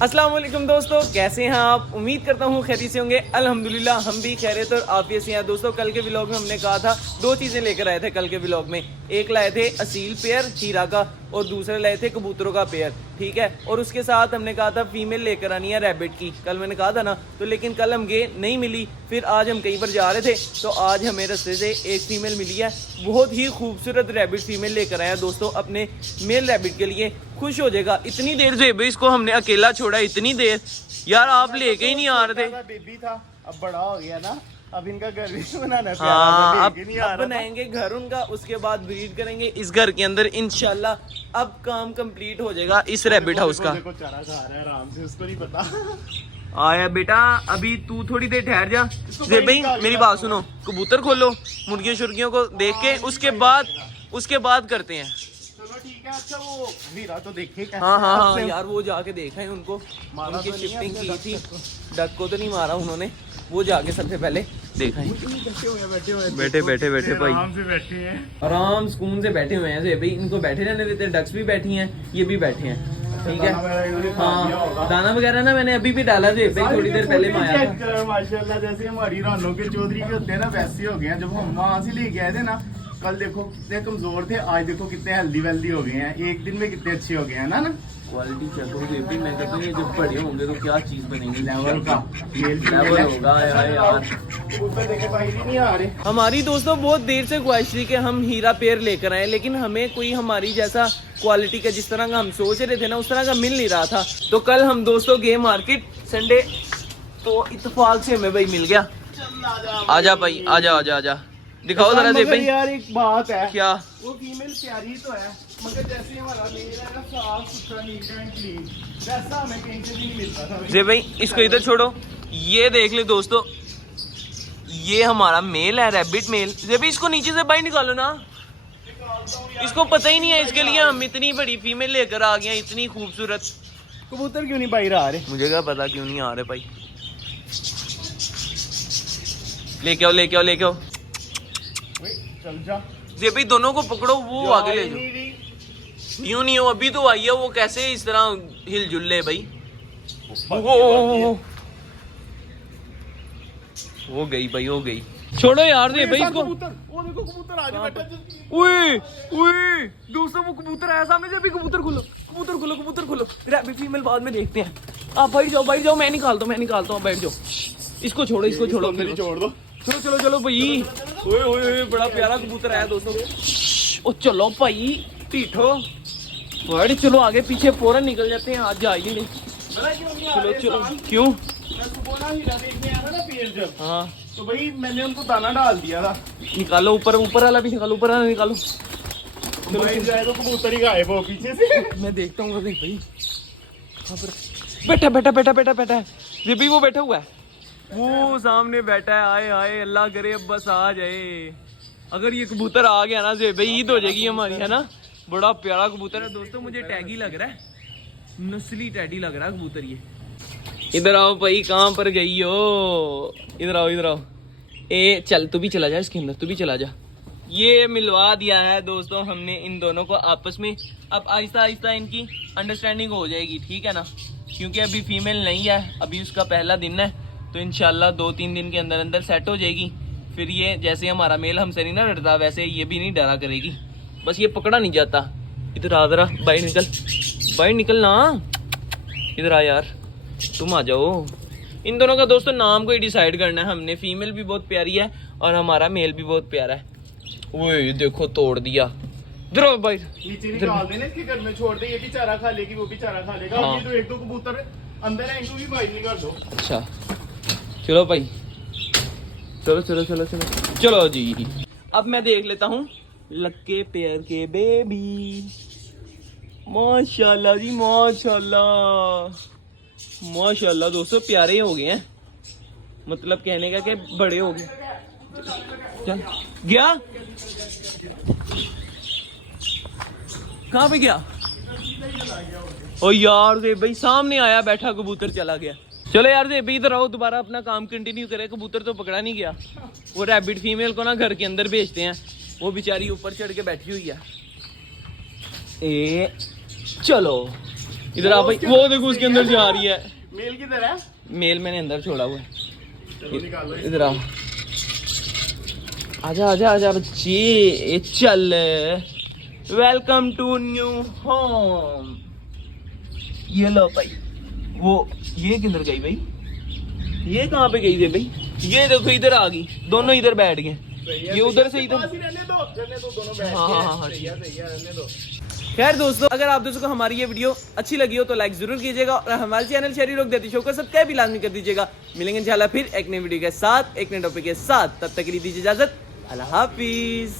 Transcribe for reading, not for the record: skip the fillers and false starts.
अस्सलाम वालेकुम दोस्तों, कैसे हैं आप? उम्मीद करता हूँ खैरियत से होंगे। अल्हम्दुलिल्लाह हम भी खैरियत और आफियत से हैं। दोस्तों कल के व्लॉग में हमने कहा था दो चीज़ें लेकर आए थे। कल के व्लॉग में एक लाए थे असील पेयर हीरा का और दूसरे लाए थे कबूतरों का पेयर, ठीक है। और उसके साथ हमने कहा था फीमेल लेकर आनी है रैबिट की, कल मैंने कहा था ना। तो लेकिन कल हम गए नहीं मिली, फिर आज हम कहीं पर जा रहे थे तो आज हमें रास्ते से एक फीमेल मिली है। बहुत ही खूबसूरत रैबिट फीमेल लेकर आया दोस्तों अपने मेल रैबिट के लिए। खुश हो जाएगा। इतनी देर से भाई इसको हमने अकेला छोड़ा, इतनी देर यार आप लेके ही नहीं आ रहे थे। बेबी था, अब बड़ा हो गया ना, अब इनका घर भी बनाना है। हाँ अब बनाएंगे घर उनका, उसके बाद ब्रीड करेंगे इस घर के अंदर इंशाल्लाह। अब काम कंप्लीट हो जाएगा इस रैबिट हाउस का। देखो चारा खा रहा है आराम से, उसको नहीं पता। आया बेटा, अभी तू थोड़ी देर ठहर जा। जे भाई मेरी बात सुनो, कबूतर खोलो, मुर्गियों शुर्गियों को देख के उसके बाद करते हैं। चलो ठीक है। अच्छा वो हीरा तो देखे क्या? हाँ यार वो जाके देखा है उनको, उनकी तो नहीं शिफ्टिंग है, की थी। डक को तो नहीं मारा उन्होंने, वो जाके सबसे पहले देखा है। बैठे भाई आराम से बैठे हैं। आराम सुकून से बैठे हुए हैं। भाई इनको बैठे रहने देते हैं। डक्स भी बैठी हैं, ये भी बैठे हैं, ठीक है। हाँ दाना वगैरह ना मैंने अभी भी डाला थे भाई, थोड़ी देर पहले में आया था। माशाल्लाह जैसे हमारी रानों के चौधरी के होते हैं ना, वैसे हो गए हैं। जब हम वहाँ से लेके आए थे ना, कल देखो कितने कमजोर थे, आज देखो कितने हेल्दी वेल्दी हो गए हैं। एक दिन में कितने अच्छे हो गए हैं ना। क्वालिटी चेक हो गई। मैं कहता हूँ ये जब बड़े होंगे तो क्या चीज बनेगी, लेवल का लेवल होगा यार। देखे भाई नहीं आ रहे। हमारी दोस्तों बहुत देर से ख्वाहिश थी कि हम हीरा पेयर लेकर आए, लेकिन हमें कोई हमारी जैसा क्वालिटी का जिस तरह का हम सोच रहे थे ना उस तरह का मिल नहीं रहा था। तो कल हम दोस्तों गए मार्केट संडे, तो इत्तेफाक से हमें भाई मिल गया। आजा भाई आजा दिखाओ जरा दे भाई। यार एक बात है, क्या? वो फीमेल प्यारी तो है, मगर जैसे हमारा मेल है ना साफ सुथरा नीट एंड क्लीन, वैसा हमें कहीं से भी नहीं मिलता था। जे भाई इसको इधर छोड़ो, ये देख ले दोस्तों, ये हमारा मेल है रैबिट मेल। जे भाई इसको नीचे से बाहर निकालो ना, इसको पता ही नहीं है। इसके लिए हम इतनी बड़ी फीमेल लेकर आ गए, इतनी खूबसूरत। कबूतर क्यों नहीं बाहर आ रहे? मुझे क्या पता क्यों नहीं आ रहे भाई। लेके आओ चल जा। जे भाई दोनों को पकड़ो, वो आगे ले जाओ। यूं नहीं हो, अभी तो आई है वो, कैसे इस तरह हिल जुल ले भाई। वो गई भाई, हो गई। छोड़ो यार दे भाई इसको। वो देखो कबूतर आगे बैठा है। ओए दोस्तों वो कबूतर आया सामने से। अभी कबूतर खोलो। रैबिट फीमेल बाद में देखते हैं। आप बैठ जाओ, मैं निकालता हूँ, बैठ जाओ। इसको छोड़ो मेरी छोड़ दो। चलो भाई। ओए बड़ा प्यारा कबूतर आया दोस्तों। ओ चलो भाई पीठो वर्ड, चलो आगे पीछे फौरन निकल जाते हैं। आज जा ही नहीं। चलो क्यों? हाँ तो भाई मैंने उनको दाना डाल दिया था। निकालो, ऊपर वाला भी निकालो, ऊपर वाला निकालो। तो कबूतर ही गायब हो पीछे से। मैं देखता हूँ भाई बैठा है। ये भी वो बैठा हुआ है, वो सामने बैठा है। आए अल्लाह करे अब बस आ जाए। अगर ये कबूतर आ गया ना जे भाई, ईद हो जाएगी हमारी, है ना। बड़ा प्यारा कबूतर है दोस्तों, मुझे टैगी लग रहा है, नस्ली टैडी लग रहा है कबूतर ये। इधर आओ भाई, कहाँ पर गई हो? इधर आओ। ए चल तू भी चला जा इसके अंदर, तू भी चला जा। ये मिलवा दिया है दोस्तों हमने इन दोनों को आपस में। अब आहिस्ता आहिस्ता इनकी अंडरस्टैंडिंग हो जाएगी, ठीक है ना। क्योंकि अभी फीमेल नहीं है, अभी उसका पहला दिन है, तो इंशाल्लाह 2-3 दिन के अंदर अंदर सेट हो जाएगी। फिर ये जैसे हमारा मेल हमसे नहीं ना डरता, वैसे ये भी नहीं डरा करेगी। बस ये पकड़ा नहीं जाता। इधर आ जरा, बाहर निकल ना। इधर आ यार, तुम आ जाओ। इन दोनों का दोस्तों नाम को ही डिसाइड करना है हमने। फीमेल भी बहुत प्यारी है और हमारा मेल भी बहुत प्यारा है। ओए देखो तोड़ दिया। इधर भाई, नीचे निकाल देना इसके घर में, छोड़ दे। ये भी चारा खा लेगी, वो भी चारा खा लेगा। हाँ। ये तो 1-2 कबूतर अंदर है, इनको भी बाहर निकाल दो। अच्छा चलो भाई, चलो जी। अब मैं देख लेता हूँ लक्के पेयर के बेबी। माशाल्लाह जी माशाल्लाह दोस्तों, प्यारे हो गए हैं। मतलब कहने का कि बड़े हो गए। चल गया, कहाँ पे गया? ओ यार दे भाई सामने आया बैठा कबूतर, चला गया। चलो यार दे भाई इधर आओ, दोबारा अपना काम कंटिन्यू करे। कबूतर तो पकड़ा नहीं गया। वो रैबिट फीमेल को ना घर के अंदर भेजते हैं, वो बेचारी ऊपर चढ़ के बैठी हुई है। चलो इधर आ भाई, वो देखो उसके अंदर जा रही है। मेल किधर है? मेल मैंने अंदर छोड़ा हुआ है। चलो निकालो इधर आ, आजा आजा आजा बच्ची, चल। Welcome to new home. ये लो भाई, वो ये किधर गई भाई? ये कहाँ पे गई थी भाई? ये देखो इधर आ गई, दोनों इधर बैठ गए। ये उधर से इधर, रहने दो दोनों बैठ हाँ, के। हाँ, हाँ, सही है रहने दो। खैर दोस्तों, अगर आप दोस्तों को हमारी ये वीडियो अच्छी लगी हो तो लाइक जरूर कीजिएगा और हमारे चैनल शहरी लोग देती शो को सब्सक्राइब भी लाजमी कर दीजिएगा। मिलेंगे इंशाल्लाह फिर एक नई वीडियो के साथ, एक नए टॉपिक के साथ। तब तक के लिए दीजिए इजाजत। अल्लाह हाफिज।